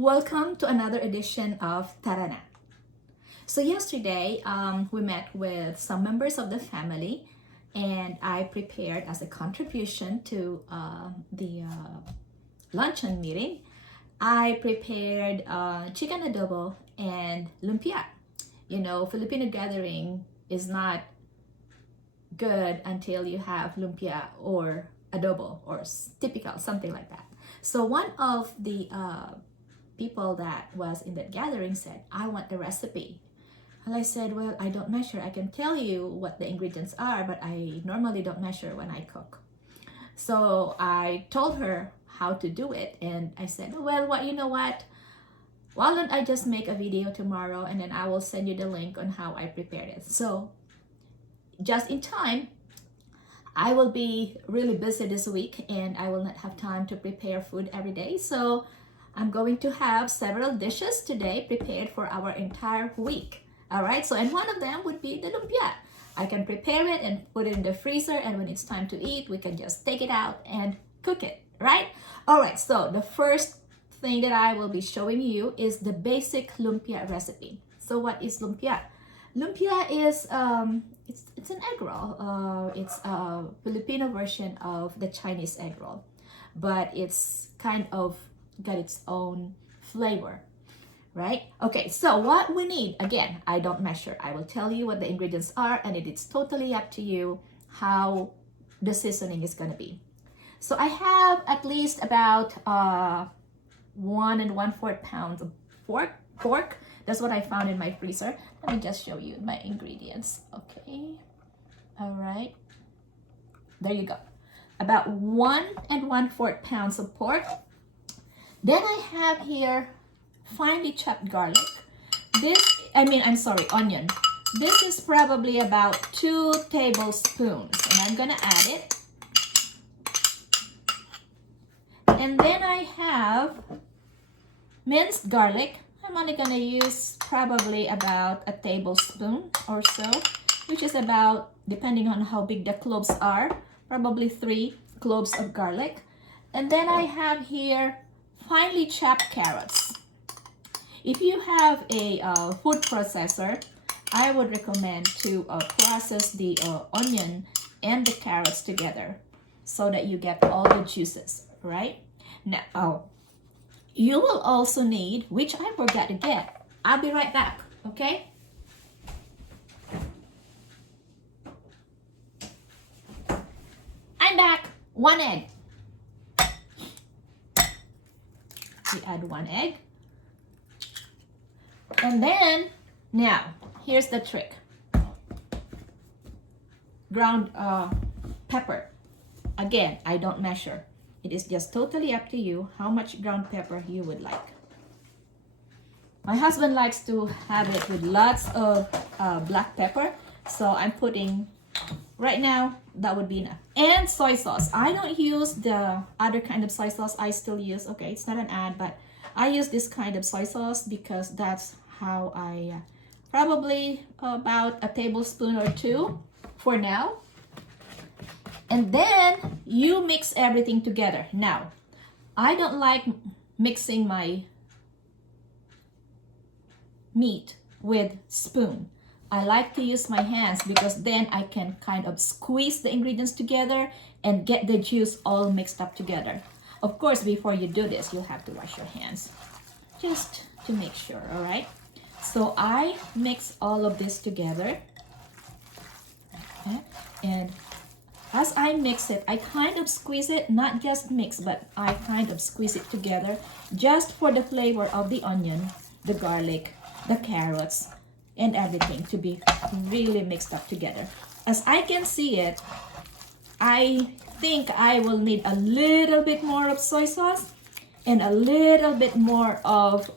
Welcome to another edition of Tara Na. So yesterday, we met with some members of the family, and I prepared as a contribution to the luncheon meeting. I prepared chicken adobo and lumpia. You know, Filipino gathering is not good until you have lumpia or adobo or typical, something like that. So one of the people that was in that gathering said, I want the recipe. And I said, well, I don't measure. I can tell you what the ingredients are, but I normally don't measure when I cook. So I told her how to do it, and I said, well, you know what? Why don't I just make a video tomorrow, and then I will send you the link on how I prepared it. So just in time, I will be really busy this week, and I will not have time to prepare food every day. So I'm going to have several dishes today prepared for our entire week. All right, so and one of them would be the lumpia. I can prepare it and put it in the freezer, and when it's time to eat, we can just take it out and cook it, right? All right, so the first thing that I will be showing you is the basic lumpia recipe. So what is lumpia? Lumpia is it's an egg roll. It's a Filipino version of the Chinese egg roll, but it's kind of got its own flavor, right? Okay, so what we need, again, I don't measure. I will tell you what the ingredients are, and it's totally up to you how the seasoning is going to be. So I have at least about 1 1/4 pounds of pork. That's what I found in my freezer. Let me just show you my ingredients. Okay, all right, there you go. About 1 1/4 pounds of pork. Then I have here finely chopped garlic. Onion. This is probably about 2 tablespoons, and I'm gonna add it. And then I have minced garlic. I'm only gonna use probably about a tablespoon or so, which is about, depending on how big the cloves are, probably 3 cloves of garlic. And then I have here finely chopped carrots. If you have a food processor, I would recommend to process the onion and the carrots together so that you get all the juices, right? Now, you will also need, which I forgot to get. I'll be right back, okay? I'm back. 1 egg. We add 1 egg. And then, now, here's the trick. Ground pepper. Again, I don't measure. It is just totally up to you how much ground pepper you would like. My husband likes to have it with lots of black pepper, so I'm putting, right now, that would be enough. And soy sauce. I don't use the other kind of soy sauce I still use. Okay, it's not an ad, but I use this kind of soy sauce because that's how I, probably about a tablespoon or 2 for now. And then you mix everything together. Now, I don't like mixing my meat with spoon. I like to use my hands because then I can kind of squeeze the ingredients together and get the juice all mixed up together. Of course, before you do this, you'll have to wash your hands just to make sure, all right? So I mix all of this together. Okay. And as I mix it, I kind of squeeze it, not just mix, but I kind of squeeze it together just for the flavor of the onion, the garlic, the carrots, and everything to be really mixed up together. As I can see it, I think I will need a little bit more of soy sauce and a little bit more of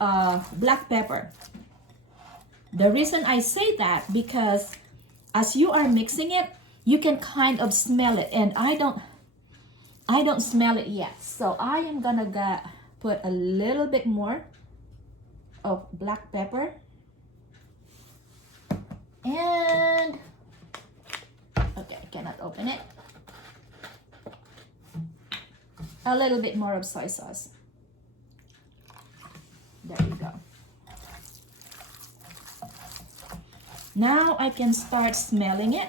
black pepper. The reason I say that, because as you are mixing it, you can kind of smell it, and I don't smell it yet. So I am gonna put a little bit more of black pepper. And okay, I cannot open it. A little bit more of soy sauce. There you go. Now I can start smelling it.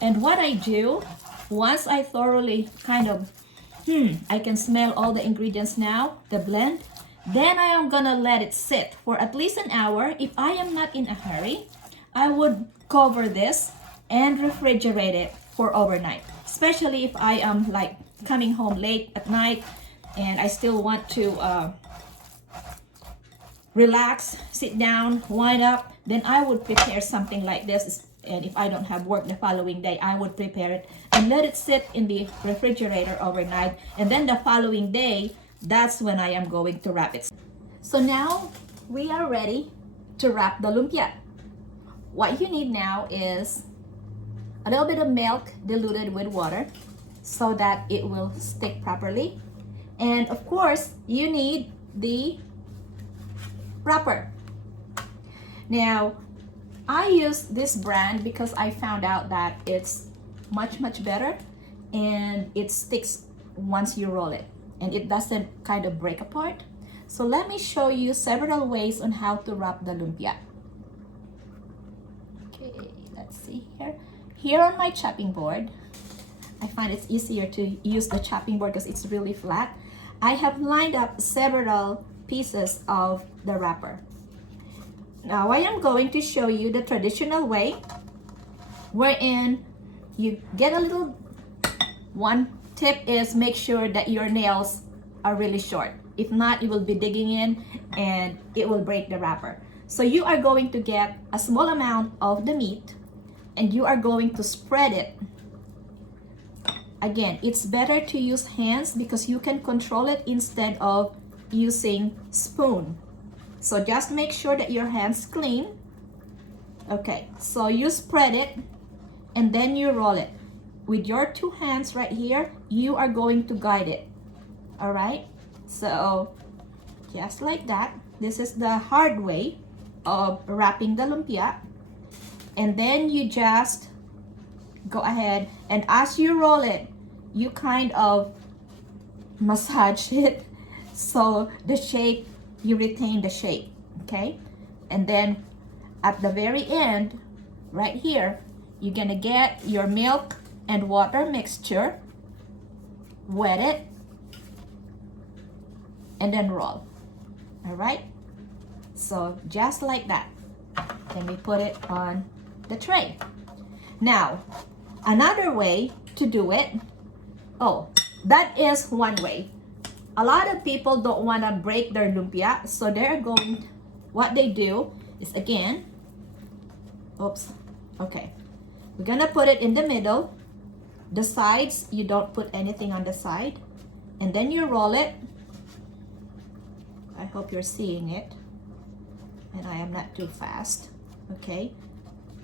And what I do, once I thoroughly kind of, I can smell all the ingredients now, the blend, then I am gonna let it sit for at least an hour. If I am not in a hurry, I would cover this and refrigerate it for overnight. Especially if I am like coming home late at night and I still want to relax, sit down, wind up, then I would prepare something like this. And if I don't have work the following day, I would prepare it and let it sit in the refrigerator overnight. And then the following day, that's when I am going to wrap it. So now we are ready to wrap the lumpia. What you need now is a little bit of milk diluted with water so that it will stick properly. And of course, you need the wrapper. Now, I use this brand because I found out that it's much better and it sticks once you roll it and it doesn't kind of break apart. So let me show you several ways on how to wrap the lumpia. Okay, let's see here. Here on my chopping board, I find it's easier to use the chopping board because it's really flat. I have lined up several pieces of the wrapper. Now I am going to show you the traditional way wherein you get a little, one tip is make sure that your nails are really short. If not, you will be digging in and it will break the wrapper. So you are going to get a small amount of the meat and you are going to spread it. Again, it's better to use hands because you can control it instead of using spoon. So just make sure that your hands clean. Okay, so you spread it and then you roll it. With your two hands right here, you are going to guide it. All right, so just like that. This is the hard way of wrapping the lumpia. And then you just go ahead and as you roll it, you kind of massage it so the shape, you retain the shape, okay? And then at the very end, right here, you're gonna get your milk and water mixture, wet it, and then roll, all right? So just like that. Then we put it on the tray. Now, another way to do it, that is one way. A lot of people don't want to break their lumpia, so they're going, what they do is again, okay. We're gonna put it in the middle. The sides, you don't put anything on the side. And then you roll it. I hope you're seeing it. And I am not too fast, okay?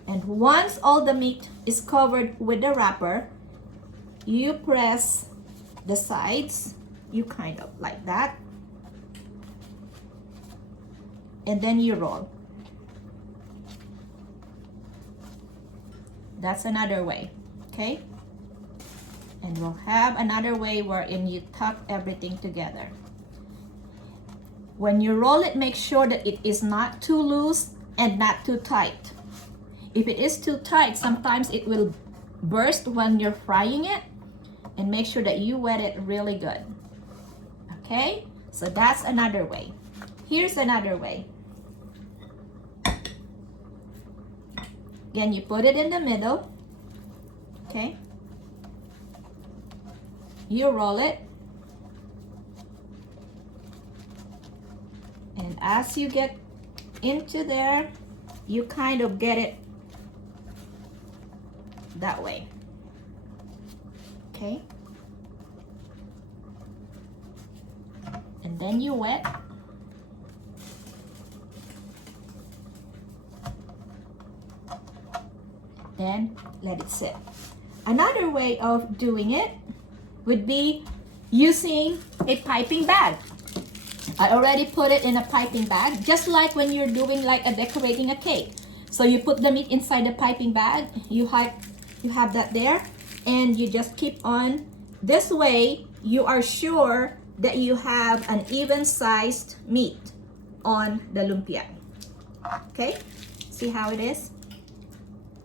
And once all the meat is covered with the wrapper, you press the sides. You kind of like that. And then you roll. That's another way, okay? And we'll have another way wherein you tuck everything together. When you roll it, make sure that it is not too loose and not too tight. If it is too tight, sometimes it will burst when you're frying it. And make sure that you wet it really good. Okay, so that's another way. Here's another way. Again, you put it in the middle. Okay. You roll it. And as you get into there, you kind of get it that way. Okay. And then you wet. Then let it sit. Another way of doing it would be using a piping bag. I already put it in a piping bag, just like when you're doing like decorating a cake. So you put the meat inside the piping bag, you You have that there, and you just keep on. This way, you are sure that you have an even sized meat on the lumpia. Okay, see how it is?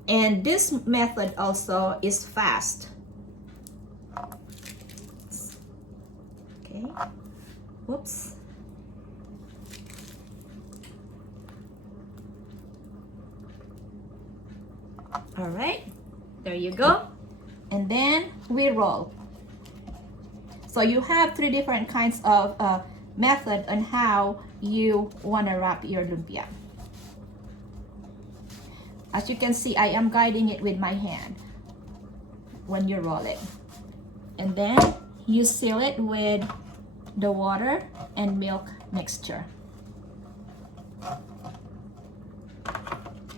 And this method also is fast. Okay, whoops. All right, there you go. And then we roll. So you have 3 different kinds of method on how you want to wrap your lumpia. As you can see, I am guiding it with my hand when you roll it. And then you seal it with the water and milk mixture.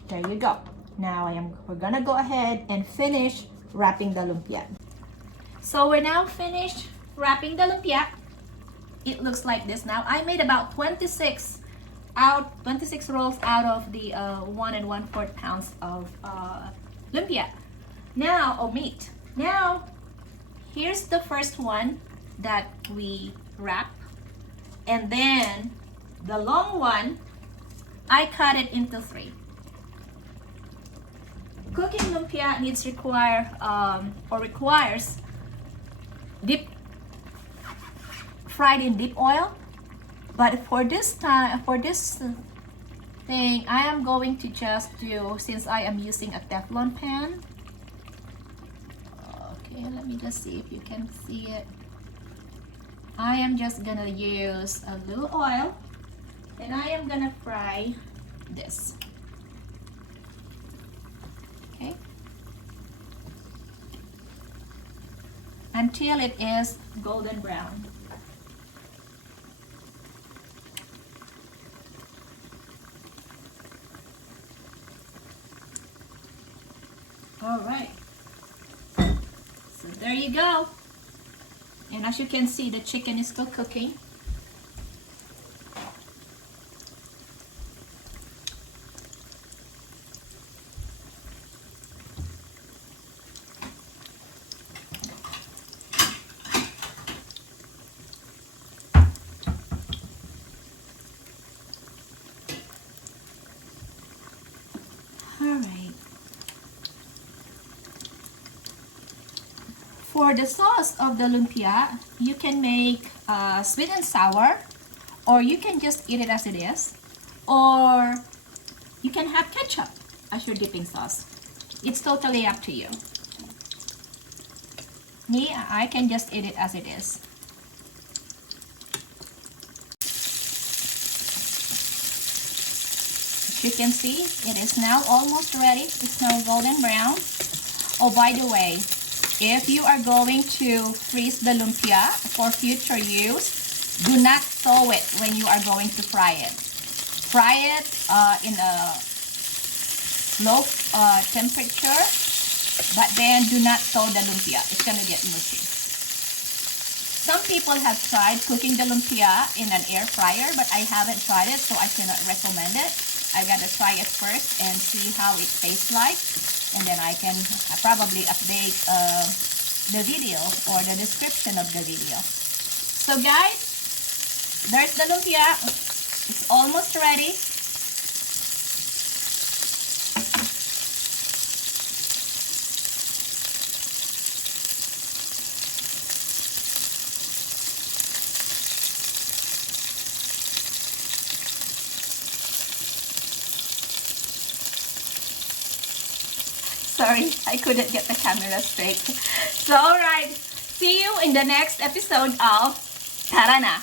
There you go. Now we're gonna go ahead and finish wrapping the lumpia. So we're now finished wrapping the lumpia. It looks like this now. I made about 26 rolls out of the 1 1/4 pounds of lumpia. Now, meat. Now, here's the first one that we wrap. And then the long one, I cut it into 3. Cooking lumpia requires fried in deep oil, but for this thing, I am going to just do, since I am using a Teflon pan. Okay, let me just see if you can see it. I am just gonna use a little oil, and I am gonna fry this. Okay, until it is golden brown. All right, so there you go. And as you can see, the chicken is still cooking. All right. For the sauce of the lumpia, you can make sweet and sour, or you can just eat it as it is, or you can have ketchup as your dipping sauce. It's totally up to you. Me, I can just eat it as it is. As you can see, it is now almost ready. It's now golden brown. Oh, by the way, if you are going to freeze the lumpia for future use, do not thaw it when you are going to fry it. Fry it in a low temperature, but then do not thaw the lumpia. It's going to get mushy. Some people have tried cooking the lumpia in an air fryer, but I haven't tried it, so I cannot recommend it. I gotta try it first and see how it tastes like, and then I can probably update the video or the description of the video. So guys, there's the lumpia. It's almost ready. Sorry, I couldn't get the camera straight. So alright, see you in the next episode of Tara Na!